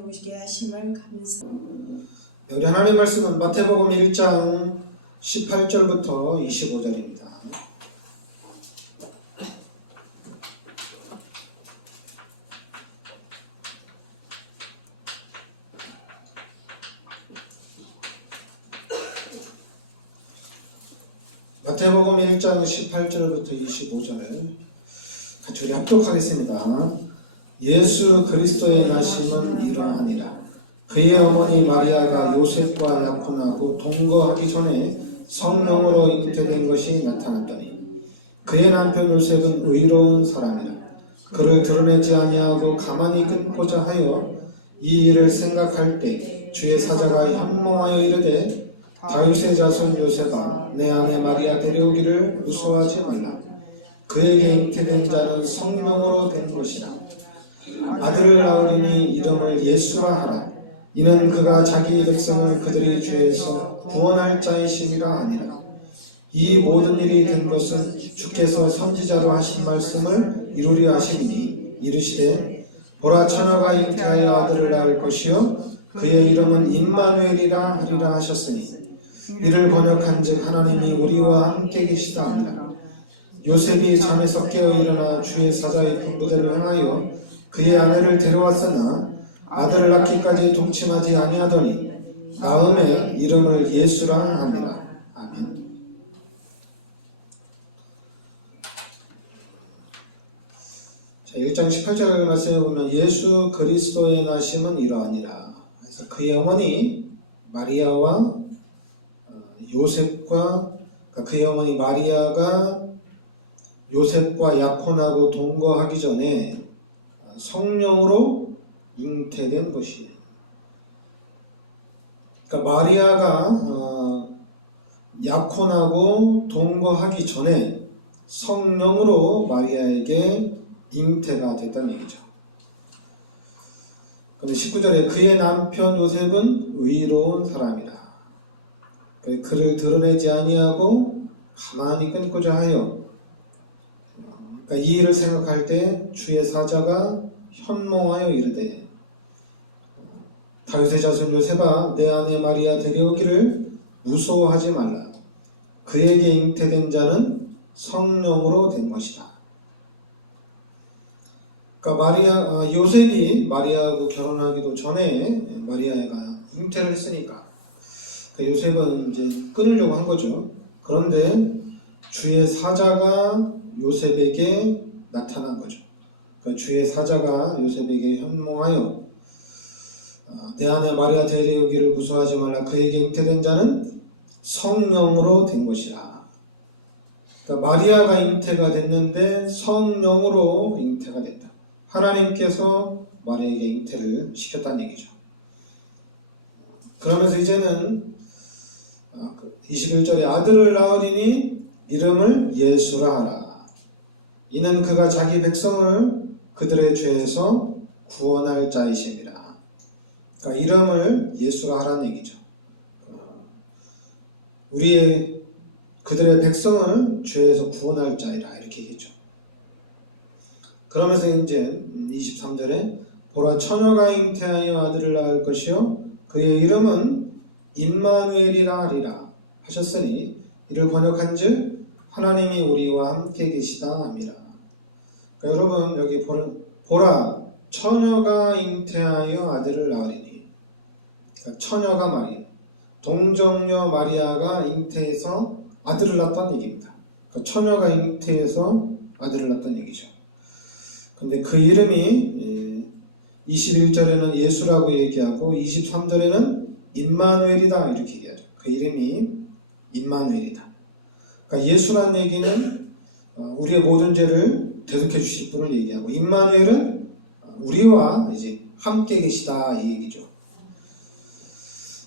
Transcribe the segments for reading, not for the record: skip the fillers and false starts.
오시게 하심을 감사. 우리 하나님 말씀은 마태복음 1장 18절부터 25절입니다. 마태복음 1장 18절부터 25절 같이 우리 합독하겠습니다. 예수 그리스도의 나심은 이러하니라. 그의 어머니 마리아가 요셉과 약혼하고 동거하기 전에 성령으로 잉태된 것이 나타났더니 그의 남편 요셉은 의로운 사람이라. 그를 드러내지 아니하고 가만히 끊고자 하여 이 일을 생각할 때 주의 사자가 현몽하여 이르되 다윗의 자손 요셉아 내 아내 마리아 데려오기를 무서워하지 말라. 그에게 잉태된 자는 성령으로 된 것이라. 아들을 낳으리니 이름을 예수라 하라. 이는 그가 자기 백성을 그들의 죄에서 구원할 자이심이라 하니라. 이 모든 일이 된 것은 주께서 선지자로 하신 말씀을 이루려 하심이니 이르시되 보라 처녀가 잉태하여 아들을 낳을 것이요 그의 이름은 임마누엘이라 하리라 하셨으니 이를 번역한즉 하나님이 우리와 함께 계시다 하니라. 요셉이 잠에서 깨어 일어나 주의 사자의 분부대로 행하여 그의 아내를 데려왔으나 아들을 낳기까지 동침하지 아니하더니 낳음에 이름을 예수라 하니라. 아멘. 자, 1장 18절 말씀에 보면 예수 그리스도의 나심은 이러하니라. 그래서 그의 어머니 마리아와 요셉과 그의 어머니 마리아가 요셉과 약혼하고 동거하기 전에 성령으로 잉태된 것이에요. 그러니까 마리아가 약혼하고 동거하기 전에 성령으로 마리아에게 잉태가 됐다는 얘기죠. 그런데 19절에 그의 남편 요셉은 의로운 사람이라. 그를 드러내지 아니하고 가만히 끊고자 하여 이 일을 생각할 때 주의 사자가 현몽하여 이르되 다윗의 자손 요셉아 내 아내 마리아 데려오기를 무서워하지 말라. 그에게 잉태된 자는 성령으로 된 것이다. 그러니까 요셉이 마리아하고 결혼하기도 전에 마리아가 잉태를 했으니까 요셉은 이제 끊으려고 한 거죠. 그런데 주의 사자가 요셉에게 나타난 거죠. 그러니까 주의 사자가 요셉에게 현몽하여 내 아내 마리아 데려오기를 무서워하지 말라. 그에게 잉태된 자는 성령으로 된 것이라. 그러니까 마리아가 잉태가 됐는데 성령으로 잉태가 됐다. 하나님께서 마리아에게 잉태를 시켰다는 얘기죠. 그러면서 이제는 21절에 아들을 낳으리니 이름을 예수라 하라. 이는 그가 자기 백성을 그들의 죄에서 구원할 자이심이라. 그러니까 이름을 예수라 하라는 얘기죠. 그들의 백성을 죄에서 구원할 자이라 이렇게 얘기죠. 그러면서 이제 23절에 보라 처녀가 잉태하여 아들을 낳을 것이요 그의 이름은 임마누엘이라 하리라 하셨으니 이를 번역한즉 하나님이 우리와 함께 계시다 함이라. 그러니까 여러분 여기 보라 처녀가 잉태하여 아들을 낳으리니 그러니까 처녀가 마리아 동정녀 마리아가 잉태해서 아들을 낳았다는 얘기입니다. 그러니까 처녀가 잉태해서 아들을 낳았다는 얘기죠. 근데 그 이름이 21절에는 예수라고 얘기하고 23절에는 임마누엘이다 이렇게 얘기하죠. 그 이름이 임마누엘이다. 그러니까 예수란 얘기는 우리의 모든 죄를 대속해 주실 분을 얘기하고 임마누엘은 우리와 이제 함께 계시다 이 얘기죠.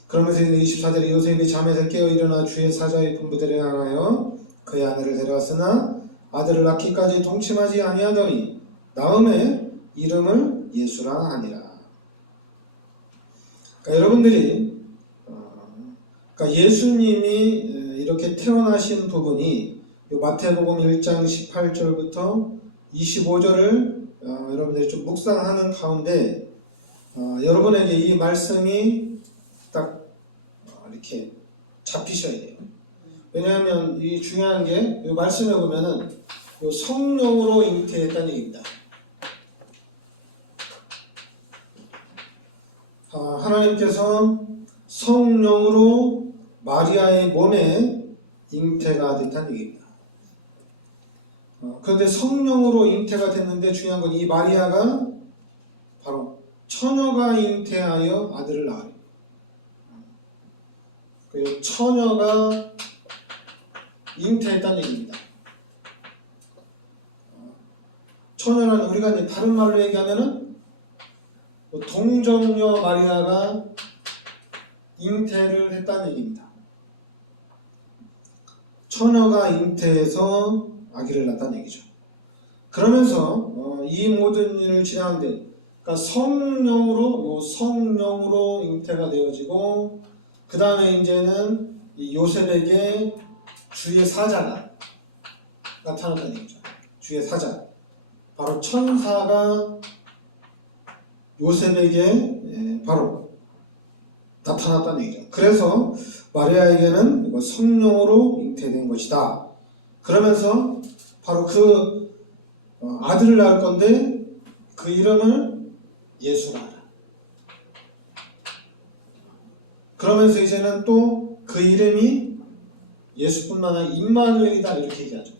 그러면서 24절에 요셉이 잠에서 깨어 일어나 주의 사자의 분부대로 향하여 그의 아내를 데려왔으나 아들을 낳기까지 동침하지 아니하더니 낳음에 이름을 예수라 하니라. 그러니까 여러분들이 그러니까 예수님이 이렇게 태어나신 부분이 마태복음 1장 18절부터 25절을 여러분들이 좀 묵상하는 가운데 여러분에게 이 말씀이 딱 이렇게 잡히셔야 돼요. 왜냐하면 이 중요한 게 이 말씀에 보면은 이 성령으로 잉태했다는 얘기입니다. 하나님께서 성령으로 마리아의 몸에 잉태가 됐다는 얘기입니다. 그런데 성령으로 잉태가 됐는데 중요한 건 이 마리아가 바로 처녀가 잉태하여 아들을 낳아요. 그 처녀가 잉태했다는 얘기입니다. 처녀는 우리가 이제 다른 말로 얘기하면은 동정녀 마리아가 잉태를 했다는 얘기입니다. 처녀가 잉태해서 아기를 낳았다는 얘기죠. 그러면서 이 모든 일을 진행하는데, 그러니까 성령으로 잉태가 되어지고, 그 다음에 이제는 이 요셉에게 주의 사자가 나타났다는 얘기죠. 주의 사자. 바로 천사가 요셉에게 바로 나타났다는 얘기죠. 그래서 마리아에게는 이거 성령으로 잉태된 것이다. 그러면서 바로 그 아들을 낳을 건데 그 이름을 예수라 하라. 그러면서 이제는 또 그 이름이 예수뿐만 아니라 임마누엘이다 이렇게 얘기하죠.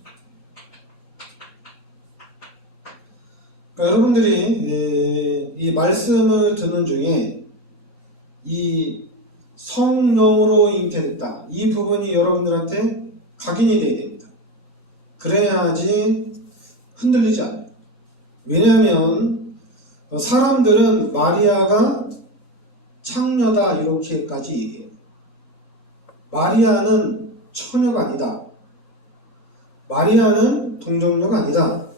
그러니까 여러분들이 이 말씀을 듣는 중에 이 성령으로 잉태됐다 이 부분이 여러분들한테 각인이 되어야 됩니다. 그래야지 흔들리지 않아요. 왜냐하면 사람들은 마리아가 창녀다 이렇게까지 얘기해요. 마리아는 처녀가 아니다. 마리아는 동정녀가 아니다.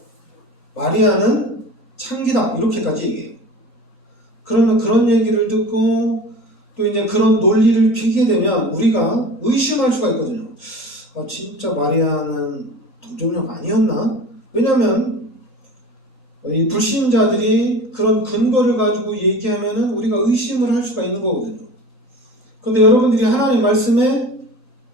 마리아는 창기다 이렇게까지 얘기해요. 그러면 그런 얘기를 듣고 또 이제 그런 논리를 피게 되면 우리가 의심할 수가 있거든요. 진짜 마리아는 동정녀가 아니었나? 왜냐하면 이 불신자들이 그런 근거를 가지고 얘기하면은 우리가 의심을 할 수가 있는 거거든요. 그런데 여러분들이 하나님 말씀에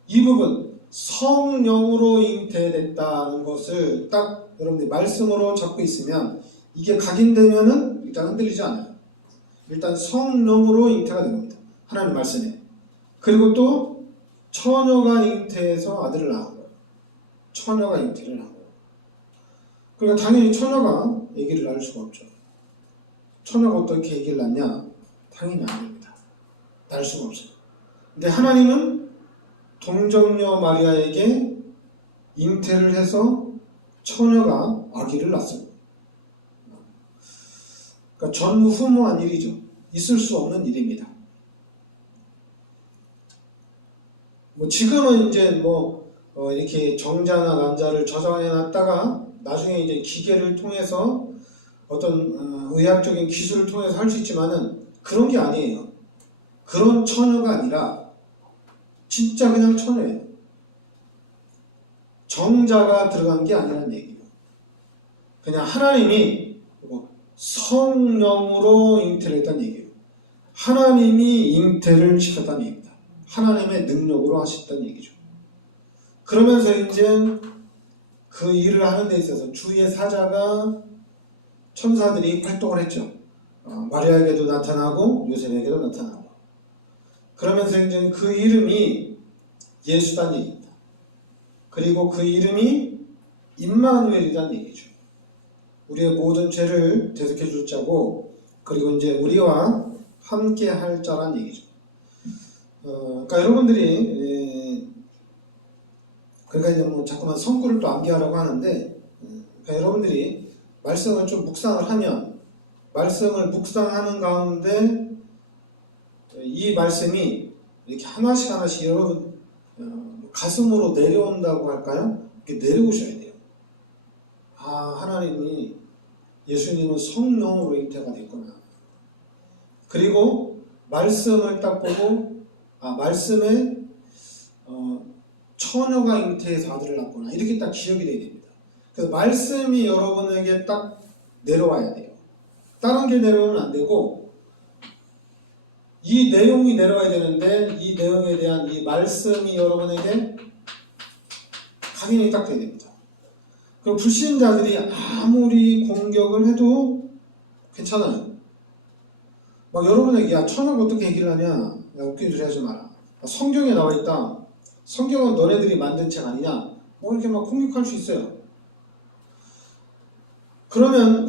이 부분 성령으로 잉태됐다는 것을 딱 여러분들이 말씀으로 잡고 있으면 이게 각인되면은 일단 흔들리지 않아요. 일단 성령으로 잉태가 된 겁니다. 하나님 말씀에. 그리고 또 처녀가 잉태해서 아들을 낳은 거예요. 처녀가 잉태를 한 거예요. 그러니까 당연히 처녀가 아기를 낳을 수가 없죠. 처녀가 어떻게 아기를 낳냐? 당연히 아닙니다. 낳을 수가 없어요. 근데 하나님은 동정녀 마리아에게 잉태를 해서 처녀가 아기를 낳습니다. 그러니까 전무후무한 일이죠. 있을 수 없는 일입니다. 지금은 이제 이렇게 정자나 난자를 저장해 놨다가 나중에 이제 기계를 통해서 어떤 의학적인 기술을 통해서 할 수 있지만은 그런 게 아니에요. 그런 처녀가 아니라 진짜 그냥 처녀예요. 정자가 들어간 게 아니라는 얘기예요. 그냥 하나님이 성령으로 잉태를 했다는 얘기예요. 하나님이 잉태를 시켰다는 얘기입니다. 하나님의 능력으로 하셨다는 얘기죠. 그러면서 이제 그 일을 하는 데 있어서 주의 사자가 천사들이 활동을 했죠. 마리아에게도 나타나고 요셉에게도 나타나고. 그러면서 이제 그 이름이 예수라는 얘기입니다. 그리고 그 이름이 임마누엘이라는 얘기죠. 우리의 모든 죄를 대속해 줄 자고, 그리고 이제 우리와 함께 할 자라는 얘기죠. 그러니까 여러분들이 그러니까 이제 자꾸만 성구를 또 암기하라고 하는데, 그러니까 여러분들이 말씀을 좀 묵상을 하면 말씀을 묵상하는 가운데 이 말씀이 이렇게 하나씩 하나씩 여러분 가슴으로 내려온다고 할까요? 이렇게 내려오셔야 돼요. 하나님이 예수님은 성령으로 잉태가 됐구나. 그리고 말씀을 딱 보고 말씀에 처녀가 잉태해서 아들을 낳구나. 이렇게 딱 기억이 돼야 됩니다. 그래서 말씀이 여러분에게 딱 내려와야 돼요. 다른 게 내려오면 안 되고 이 내용이 내려와야 되는데 이 내용에 대한 이 말씀이 여러분에게 각인이 딱 돼야 됩니다. 그리고 불신자들이 아무리 공격을 해도 괜찮아요. 막 여러분에게 야 천국 어떻게 얘기를 하냐, 야 웃긴 소리 하지 마라, 성경에 나와 있다, 성경은 너네들이 만든 책 아니냐, 뭐 이렇게 막 공격할 수 있어요. 그러면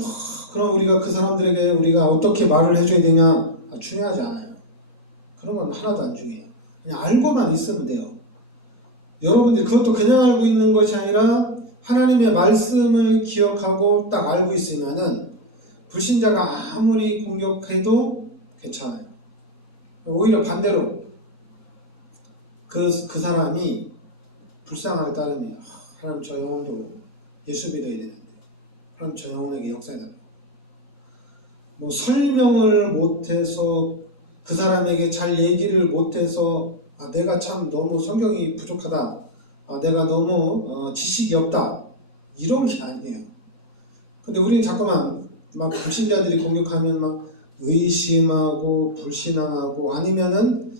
그럼 우리가 그 사람들에게 우리가 어떻게 말을 해줘야 되냐, 중요하지 않아요. 그런 건 하나도 안 중요해요. 그냥 알고만 있으면 돼요. 여러분들이 그것도 그냥 알고 있는 것이 아니라 하나님의 말씀을 기억하고 딱 알고 있으면은 불신자가 아무리 공격해도 괜찮아요. 오히려 반대로 그 사람이 불쌍하게 따르면 하나님 저 영혼도 예수 믿어야 되는데 하나님 저 영혼에게 역사해달라고, 뭐 설명을 못해서 그 사람에게 잘 얘기를 못해서 내가 참 너무 성경이 부족하다, 내가 너무 지식이 없다, 이런 게 아니에요. 근데 우리는 자꾸만 막 불신자들이 공격하면 막 의심하고 불신앙하고 아니면은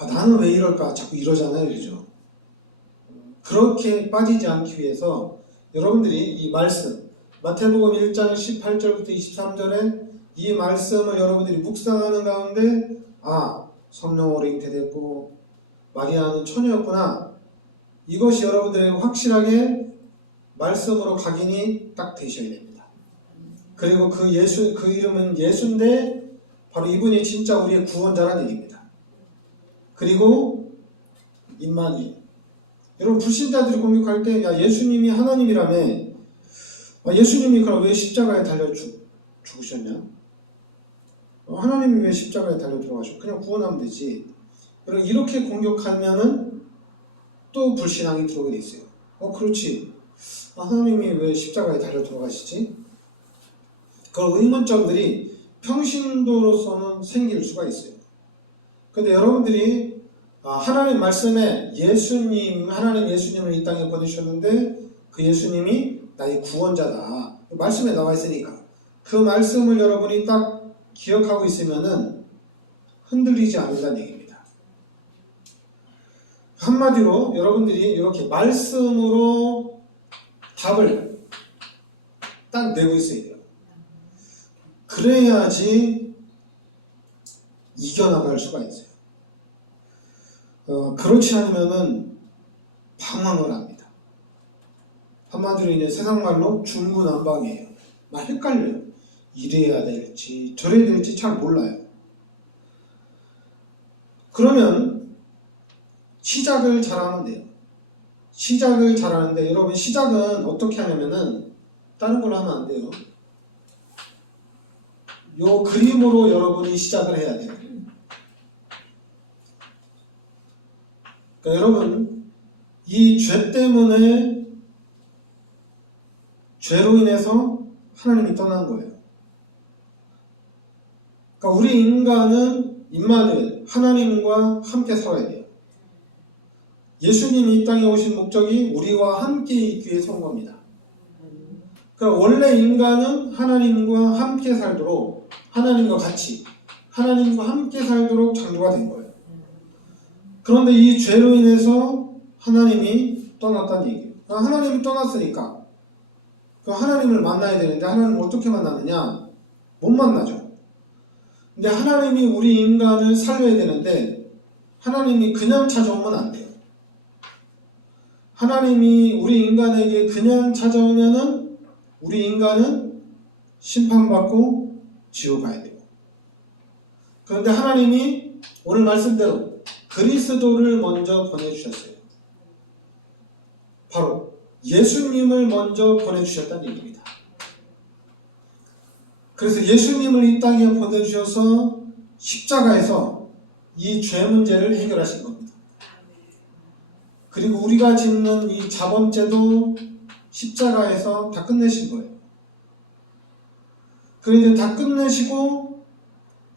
나는 왜 이럴까 자꾸 이러잖아요, 그죠? 그렇게 빠지지 않기 위해서 여러분들이 이 말씀 마태복음 1장 18절부터 23절에 이 말씀을 여러분들이 묵상하는 가운데 성령으로 잉태됐고 마리아는 처녀였구나, 이것이 여러분들에게 확실하게 말씀으로 각인이 딱 되셔야 됩니다. 그리고 그 이름은 예수인데 바로 이분이 진짜 우리의 구원자라는 얘기입니다. 그리고 임마누엘. 여러분 불신자들이 공격할 때 야 예수님이 하나님이라며, 예수님이 그럼 왜 십자가에 달려 죽으셨냐? 하나님이 왜 십자가에 달려 들어가셨고 그냥 구원하면 되지. 여러분 이렇게 공격하면은 또 불신앙이 들어오게 돼 있어요. 그렇지, 하나님이 왜 십자가에 달려 들어가시지? 그런 의문점들이 평신도로서는 생길 수가 있어요. 근데 여러분들이 하나님 말씀에 하나님 예수님을 이 땅에 보내셨는데 그 예수님이 나의 구원자다, 말씀에 나와 있으니까 그 말씀을 여러분이 딱 기억하고 있으면은 흔들리지 않는다는 얘기입니다. 한마디로 여러분들이 이렇게 말씀으로 답을 딱 내고 있어야 돼요. 그래야지 이겨나갈 수가 있어요. 그렇지 않으면은 방황을 합니다. 한마디로 이제 세상 말로 중구난방이에요. 막 헷갈려요. 이래야 될지 저래야 될지 잘 몰라요. 그러면 시작을 잘하면 돼요. 시작을 잘하는데 여러분 시작은 어떻게 하냐면은 다른 걸 하면 안 돼요. 요 그림으로 여러분이 시작을 해야 돼요. 그러니까 여러분 이 죄 때문에 죄로 인해서 하나님이 떠난 거예요. 그러니까 우리 인간은 임마누엘 하나님과 함께 살아야 돼요. 예수님이 이 땅에 오신 목적이 우리와 함께 있기 위해서 온 겁니다. 그러니까 원래 인간은 하나님과 함께 살도록, 하나님과 같이, 하나님과 함께 살도록 창조가 된 거예요. 그런데 이 죄로 인해서 하나님이 떠났다는 얘기예요. 하나님이 떠났으니까 하나님을 만나야 되는데 하나님을 어떻게 만나느냐? 못 만나죠. 근데 하나님이 우리 인간을 살려야 되는데 하나님이 그냥 찾아오면 안 돼요. 하나님이 우리 인간에게 그냥 찾아오면은 우리 인간은 심판받고 지옥 가야 돼요. 그런데 하나님이 오늘 말씀대로 그리스도를 먼저 보내주셨어요. 바로 예수님을 먼저 보내주셨다는 얘기입니다. 그래서 예수님을 이 땅에 보내주셔서 십자가에서 이 죄 문제를 해결하신 겁니다. 그리고 우리가 짓는 이 자범죄도 십자가에서 다 끝내신 거예요. 그런데 다 끝내시고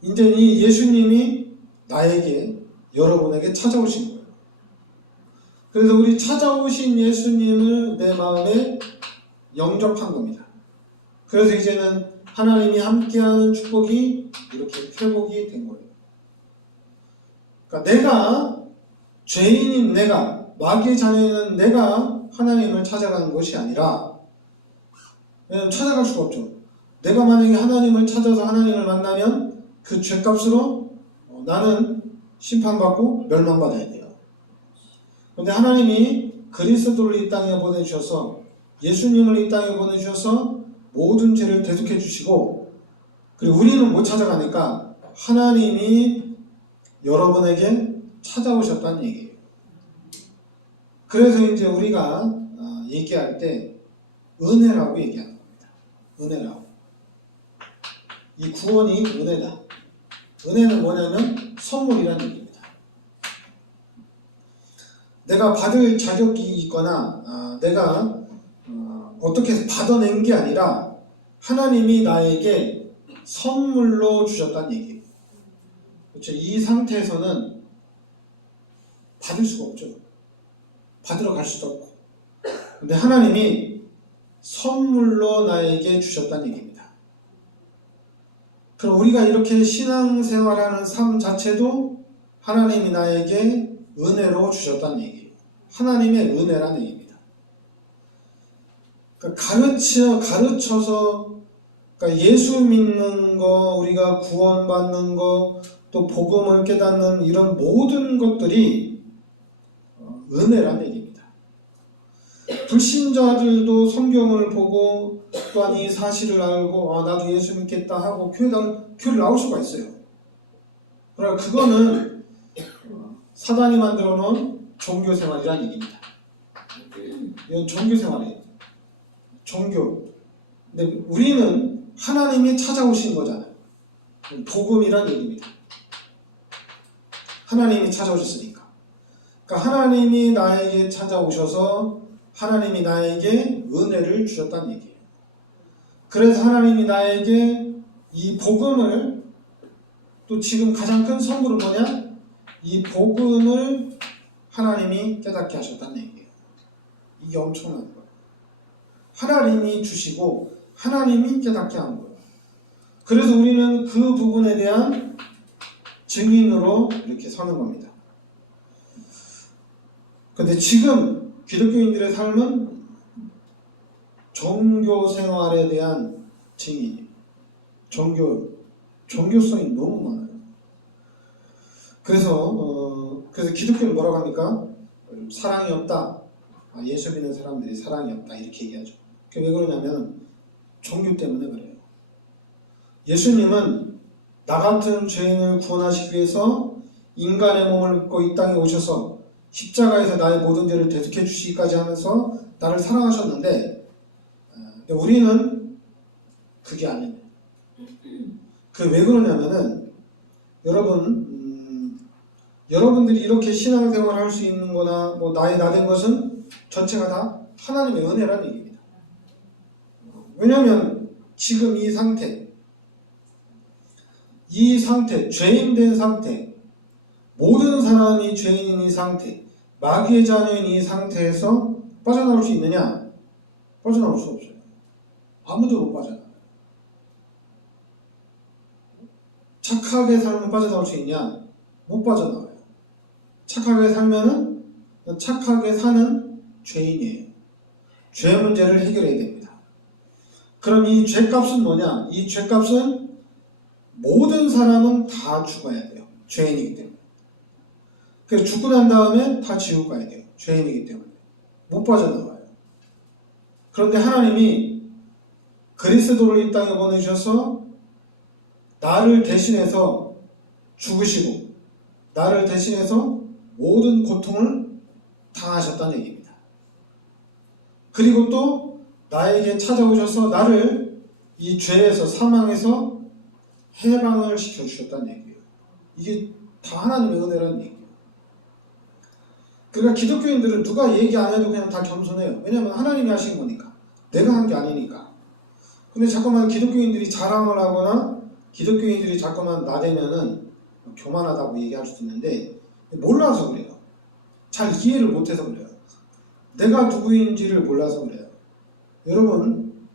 이제 이 예수님이 나에게 여러분에게 찾아오신 거예요. 그래서 우리 찾아오신 예수님을 내 마음에 영접한 겁니다. 그래서 이제는 하나님이 함께하는 축복이 이렇게 회복이 된 거예요. 그러니까 내가 죄인인 내가 마귀의 자녀인 내가 하나님을 찾아가는 것이 아니라 왜냐하면 찾아갈 수가 없죠. 내가 만약에 하나님을 찾아서 하나님을 만나면 그 죄값으로 나는 심판받고 멸망받아야 돼요. 그런데 하나님이 그리스도를 이 땅에 보내주셔서 예수님을 이 땅에 보내주셔서 모든 죄를 대속해 주시고 그리고 우리는 못 찾아가니까 하나님이 여러분에게 찾아오셨다는 얘기예요. 그래서 이제 우리가 얘기할 때 은혜라고 얘기하는 겁니다. 은혜라고. 이 구원이 은혜다. 은혜는 뭐냐면 선물이라는 얘기입니다. 내가 받을 자격이 있거나 내가 어떻게 해서 받아낸 게 아니라 하나님이 나에게 선물로 주셨다는 얘기예요. 그렇죠? 이 상태에서는 받을 수가 없죠. 받으러 갈 수도 없고. 근데 하나님이 선물로 나에게 주셨다는 얘기입니다. 그럼 우리가 이렇게 신앙생활하는 삶 자체도 하나님이 나에게 은혜로 주셨다는 얘기예요. 하나님의 은혜라는 얘기입니다. 그러니까 가르쳐서 그러니까 예수 믿는 거, 우리가 구원받는 거, 또 복음을 깨닫는 이런 모든 것들이 은혜라는 얘기입니다. 불신자들도 성경을 보고 또한 이 사실을 알고 나도 예수 믿겠다 하고 교회를 나올 수가 있어요. 그러나 그거는 사단이 만들어 놓은 종교생활이라는 얘기입니다. 이건 종교생활이에요. 종교. 근데 우리는 하나님이 찾아오신 거잖아요. 복음이란 얘기입니다. 하나님이 찾아오셨으니까. 그러니까 하나님이 나에게 찾아오셔서 하나님이 나에게 은혜를 주셨다는 얘기예요. 그래서 하나님이 나에게 이 복음을 또 지금 가장 큰 선물은 뭐냐? 이 복음을 하나님이 깨닫게 하셨다는 얘기예요. 이게 엄청난 거예요. 하나님이 주시고 하나님이 깨닫게 한 거예요. 그래서 우리는 그 부분에 대한 증인으로 이렇게 서는 겁니다. 근데 지금 기독교인들의 삶은 종교 생활에 대한 증인이에요. 종교성이 너무 많아요. 그래서 기독교는 뭐라고 합니까? 사랑이 없다. 예수 믿는 사람들이 사랑이 없다. 이렇게 얘기하죠. 왜 그러냐면 종교 때문에 그래요. 예수님은 나 같은 죄인을 구원하시기 위해서 인간의 몸을 입고 이 땅에 오셔서 십자가에서 나의 모든 죄를 대속해 주시기까지 하면서 나를 사랑하셨는데 우리는 그게 아닙니다. 왜 그러냐면은 여러분들이 이렇게 신앙생활을 할 수 있는 거나 나의 나된 것은 전체가 다 하나님의 은혜라는 얘기입니다. 왜냐하면 지금 이 상태, 죄인된 상태, 모든 사람이 죄인인 이 상태, 마귀의 자녀인 이 상태에서 빠져나올 수 있느냐? 빠져나올 수 없어요. 아무도 못 빠져나와요. 착하게 살면 빠져나올 수 있냐? 못 빠져나와요. 착하게 살면은 착하게 사는 죄인이에요. 죄 문제를 해결해야 됩니다. 그럼 이 죄값은 뭐냐? 이 죄값은 모든 사람은 다 죽어야 돼요. 죄인이기 때문에. 그래서 죽고 난 다음에 다 지옥 가야 돼요. 죄인이기 때문에. 못 빠져나와요. 그런데 하나님이 그리스도를 이 땅에 보내주셔서 나를 대신해서 죽으시고 나를 대신해서 모든 고통을 당하셨다는 얘기입니다. 그리고 또 나에게 찾아오셔서 나를 이 죄에서 사망에서 해방을 시켜주셨다는 얘기예요. 이게 다 하나님의 은혜라는 얘기예요. 그러니까 기독교인들은 누가 얘기 안 해도 그냥 다 겸손해요. 왜냐하면 하나님이 하신 거니까. 내가 한 게 아니니까. 근데 자꾸만 기독교인들이 자랑을 하거나 기독교인들이 자꾸만 나대면은 교만하다고 얘기할 수도 있는데 몰라서 그래요. 잘 이해를 못해서 그래요. 내가 누구인지를 몰라서 그래요. 여러분,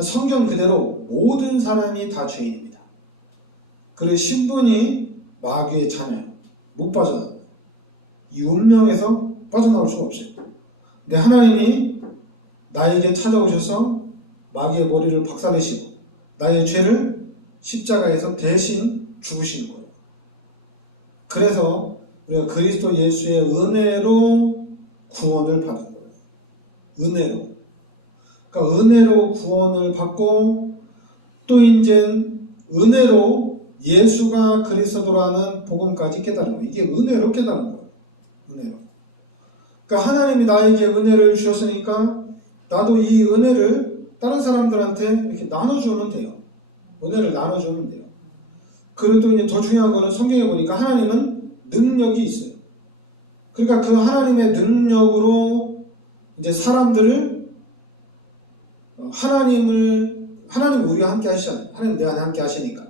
성경 그대로 모든 사람이 다 죄인입니다. 그리고 신분이 마귀의 자녀예요. 못 빠져나와요. 이 운명에서 빠져나올 수가 없어요. 근데 하나님이 나에게 찾아오셔서 마귀의 머리를 박살내시고 나의 죄를 십자가에서 대신 죽으시는 거예요. 그래서 우리가 그리스도 예수의 은혜로 구원을 받은 거예요. 은혜로. 그러니까 은혜로 구원을 받고 또 이제 은혜로 예수가 그리스도라는 복음까지 깨달은 거예요. 이게 은혜로 깨달은 거예요. 은혜로. 그러니까 하나님이 나에게 은혜를 주셨으니까 나도 이 은혜를 다른 사람들한테 이렇게 나눠주면 돼요. 은혜를 나눠주면 돼요. 그리고 또 이제 더 중요한 거는 성경에 보니까 하나님은 능력이 있어요. 그러니까 그 하나님의 능력으로 이제 사람들을 하나님 우리와 함께 하시잖아요. 하나님 내 안에 함께 하시니까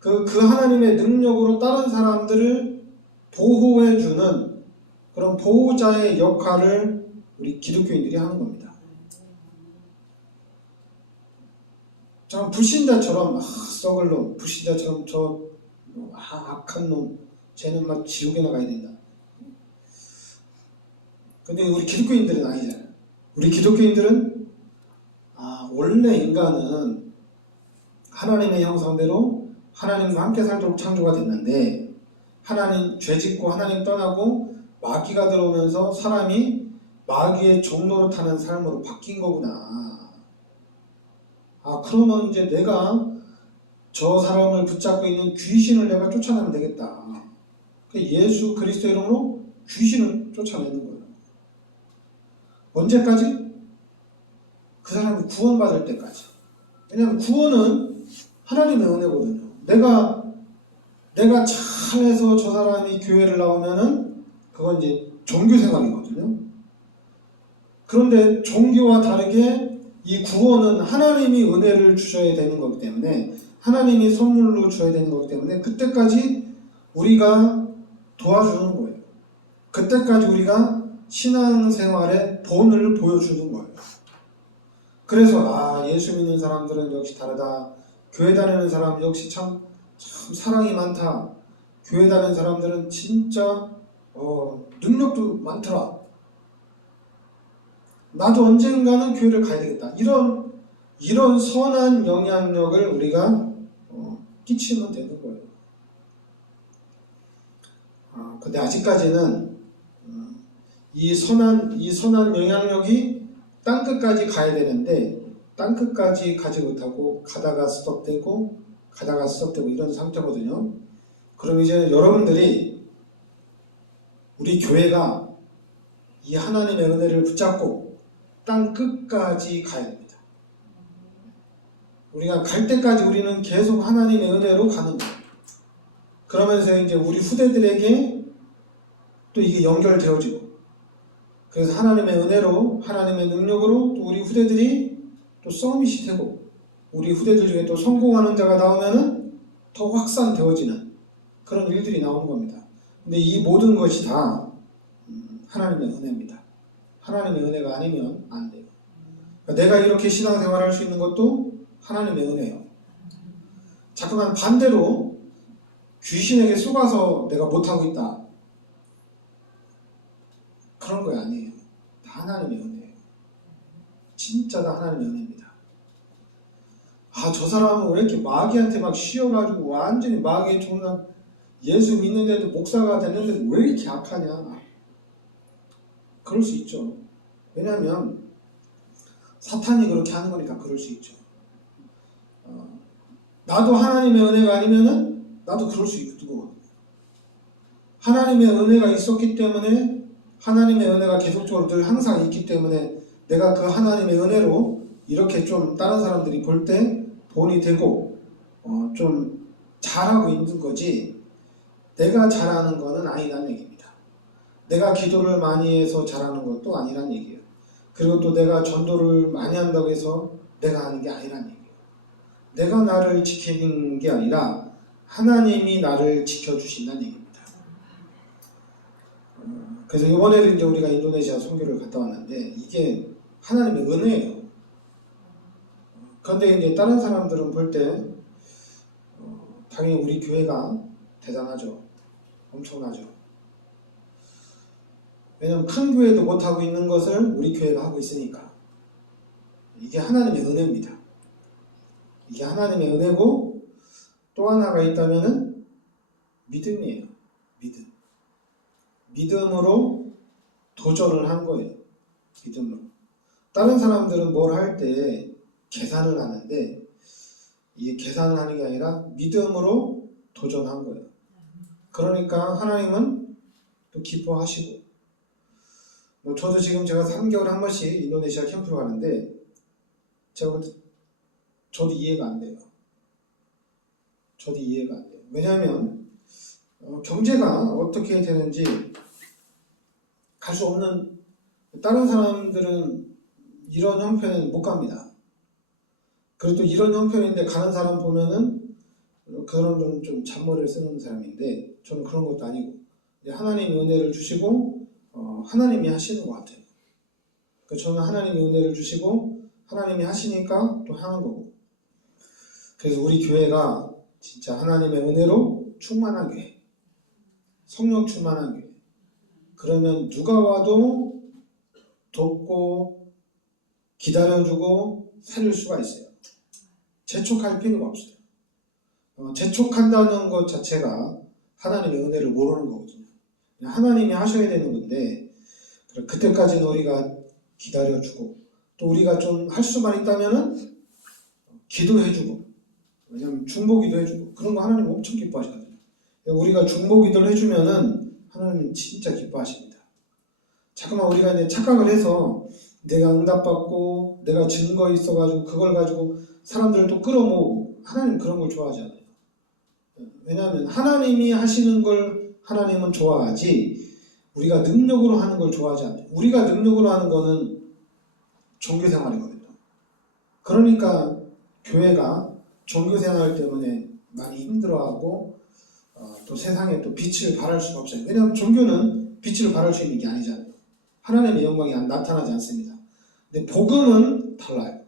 그 하나님의 능력으로 다른 사람들을 보호해주는 그런 보호자의 역할을 우리 기독교인들이 하는 겁니다. 참 불신자처럼 썩을 놈, 불신자처럼 악한 놈, 쟤는 막 지옥에 나가야 된다. 근데 우리 기독교인들은 아니잖아요. 우리 기독교인들은 원래 인간은 하나님의 형상대로 하나님과 함께 살도록 창조가 됐는데 하나님 죄짓고 하나님 떠나고 마귀가 들어오면서 사람이 마귀의 종로로 타는 삶으로 바뀐 거구나. 그러면 이제 내가 저 사람을 붙잡고 있는 귀신을 내가 쫓아내면 되겠다. 예수 그리스도 이름으로 귀신을 쫓아내는 거예요. 언제까지? 그 사람이 구원받을 때까지. 왜냐하면 구원은 하나님의 은혜거든요. 내가 잘해서 저 사람이 교회를 나오면은 그건 이제 종교 생활이거든요. 그런데 종교와 다르게 이 구원은 하나님이 은혜를 주셔야 되는 거기 때문에 하나님이 선물로 줘야 되는 거기 때문에 그때까지 우리가 도와주는 거예요. 그때까지 우리가 신앙생활의 본을 보여주는 거예요. 그래서 예수 믿는 사람들은 역시 다르다. 교회 다니는 사람 역시 참 사랑이 많다. 교회 다니는 사람들은 진짜 능력도 많더라. 나도 언젠가는 교회를 가야 되겠다. 이런 선한 영향력을 우리가 끼치면 되는 거예요. 근데 아직까지는 이 선한 영향력이 땅끝까지 가야 되는데 땅끝까지 가지 못하고 가다가 스톱되고 이런 상태거든요. 그럼 이제 여러분들이 우리 교회가 이 하나님의 은혜를 붙잡고 땅 끝까지 가야 됩니다. 우리가 갈 때까지 우리는 계속 하나님의 은혜로 가는 거예요. 그러면서 이제 우리 후대들에게 또 이게 연결되어지고 그래서 하나님의 은혜로 하나님의 능력으로 또 우리 후대들이 또 서밋이 되고 우리 후대들 중에 또 성공하는 자가 나오면은 더 확산되어지는 그런 일들이 나오는 겁니다. 근데 이 모든 것이 다 하나님의 은혜입니다. 하나님의 은혜가 아니면 안 돼요. 그러니까 내가 이렇게 신앙생활을 할 수 있는 것도 하나님의 은혜예요. 자꾸만 반대로 귀신에게 속아서 내가 못하고 있다. 그런 거 아니에요. 다 하나님의 은혜예요. 진짜 다 하나님의 은혜입니다. 저 사람은 왜 이렇게 마귀한테 막 씌어가지고 완전히 마귀의 종랑 예수 믿는데도 목사가 됐는데 왜 이렇게 악하냐. 그럴 수 있죠. 왜냐하면 사탄이 그렇게 하는 거니까 그럴 수 있죠. 나도 하나님의 은혜가 아니면은 나도 그럴 수 있는 거거든요. 하나님의 은혜가 있었기 때문에 하나님의 은혜가 계속적으로 늘 항상 있기 때문에 내가 그 하나님의 은혜로 이렇게 좀 다른 사람들이 볼 때 본이 되고 좀 잘하고 있는 거지 내가 잘하는 거는 아니란 얘기입니다. 내가 기도를 많이 해서 잘하는 것도 아니란 얘기예요. 그리고 또 내가 전도를 많이 한다고 해서 내가 하는 게 아니란 얘기예요. 내가 나를 지키는 게 아니라 하나님이 나를 지켜주신다는 얘기입니다. 그래서 이번에도 이제 우리가 인도네시아 선교를 갔다 왔는데 이게 하나님의 은혜예요. 그런데 이제 다른 사람들은 볼 때 당연히 우리 교회가 대단하죠. 엄청나죠. 왜냐하면 큰 교회도 못하고 있는 것을 우리 교회가 하고 있으니까. 이게 하나님의 은혜입니다. 이게 하나님의 은혜고, 또 하나가 있다면은 믿음이에요. 믿음. 믿음으로 도전을 한 거예요. 믿음으로. 다른 사람들은 뭘 할 때 계산을 하는데, 이게 계산을 하는 게 아니라 믿음으로 도전한 거예요. 그러니까 하나님은 또 기뻐하시고, 저도 지금 제가 3개월에 한 번씩 인도네시아 캠프로 가는데, 제가 볼 때 저도 이해가 안 돼요. 저도 이해가 안 돼요. 왜냐하면 경제가 어떻게 되는지 갈 수 없는, 다른 사람들은 이런 형편에는 못 갑니다. 그리고 또 이런 형편인데 가는 사람 보면은 그런 좀 잔머리를 쓰는 사람인데, 저는 그런 것도 아니고 하나님이 은혜를 주시고 하나님이 하시는 것 같아요. 그러니까 저는 하나님이 은혜를 주시고 하나님이 하시니까 또 하는 거고. 그래서 우리 교회가 진짜 하나님의 은혜로 충만한 교회, 성령 충만한 교회. 그러면 누가 와도 돕고 기다려주고 살릴 수가 있어요. 재촉할 필요가 없어요. 재촉한다는 것 자체가 하나님의 은혜를 모르는 거거든요. 하나님이 하셔야 되는 건데, 그때까지는 우리가 기다려주고, 또 우리가 좀 할 수만 있다면은 기도해주고, 왜냐하면 중보기도 해주고, 그런 거 하나님 엄청 기뻐하시거든요. 우리가 중보기도를 해주면은 하나님 진짜 기뻐하십니다. 잠깐만 우리가 이제 착각을 해서 내가 응답받고 내가 증거 있어가지고 그걸 가지고 사람들을 또 끌어모으고, 하나님 그런 걸 좋아하지 않아요. 왜냐하면 하나님이 하시는 걸 하나님은 좋아하지, 우리가 능력으로 하는 걸 좋아하지 않아요. 우리가 능력으로 하는 거는 종교생활이거든요. 그러니까 교회가 종교생활 때문에 많이 힘들어하고 또 세상에 또 빛을 발할 수가 없어요. 왜냐하면 종교는 빛을 발할 수 있는 게 아니잖아요. 하나님의 영광이 나타나지 않습니다. 근데 복음은 달라요.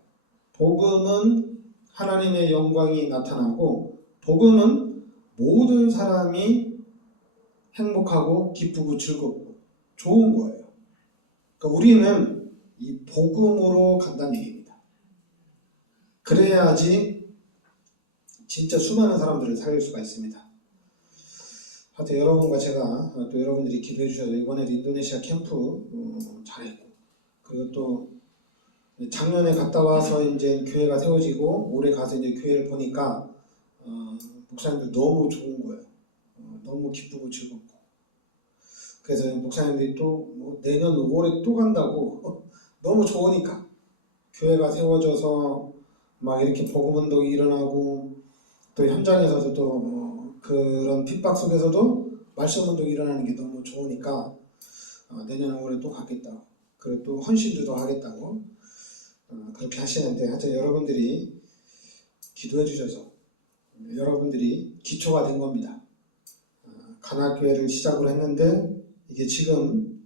복음은 하나님의 영광이 나타나고, 복음은 모든 사람이 행복하고 기쁘고 즐겁고 좋은 거예요. 그러니까 우리는 이 복음으로 간다는 얘기입니다. 그래야지 진짜 수많은 사람들을 살릴 수가 있습니다. 하여튼 여러분과 제가, 또 여러분들이 기도해 주셔서 이번에도 인도네시아 캠프 잘했고, 그리고 또 작년에 갔다 와서 이제 교회가 세워지고 올해 가서 이제 교회를 보니까 목사님들 너무 좋은 거예요. 너무 기쁘고 즐겁고. 그래서 목사님들이 또 내년 5월에 또 간다고 너무 좋으니까, 교회가 세워져서 막 이렇게 복음운동이 일어나고, 또 현장에서도 또 그런 핍박 속에서도 말씀운동이 일어나는 게 너무 좋으니까 내년 5월에 또 가겠다고, 그리고 또 헌신도 하겠다고 그렇게 하시는데, 하여튼 여러분들이 기도해 주셔서 여러분들이 기초가 된 겁니다. 간악교회를 시작으로 했는데 이게 지금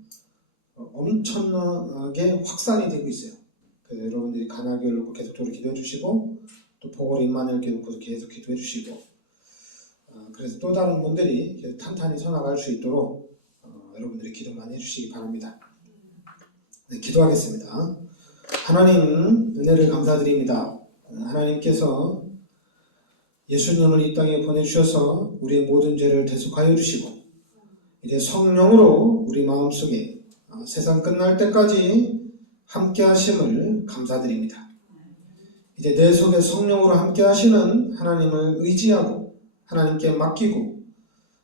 엄청나게 확산이 되고 있어요. 그래서 여러분들이 간악교회를 놓고 계속적으로 기도해 주시고, 또 보궐 임만을 놓고 계속 기도해 주시고, 그래서 또 다른 분들이 계속 탄탄히 서나갈 수 있도록 여러분들이 기도 많이 해주시기 바랍니다. 네, 기도하겠습니다. 하나님 은혜를 감사드립니다. 하나님께서 예수님을 이 땅에 보내주셔서 우리의 모든 죄를 대속하여 주시고, 이제 성령으로 우리 마음속에 세상 끝날 때까지 함께 하심을 감사드립니다. 이제 내 속에 성령으로 함께 하시는 하나님을 의지하고 하나님께 맡기고,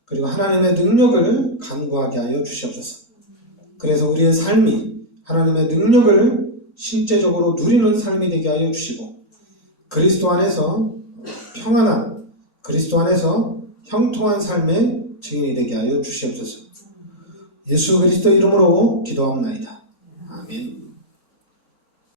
그리고 하나님의 능력을 간구하게 하여 주시옵소서. 그래서 우리의 삶이 하나님의 능력을 실제적으로 누리는 삶이 되게 하여 주시고, 그리스도 안에서 평안한, 그리스도 안에서 형통한 삶의 증인이 되게 하여 주시옵소서. 예수 그리스도 이름으로 기도하옵나이다. 아멘.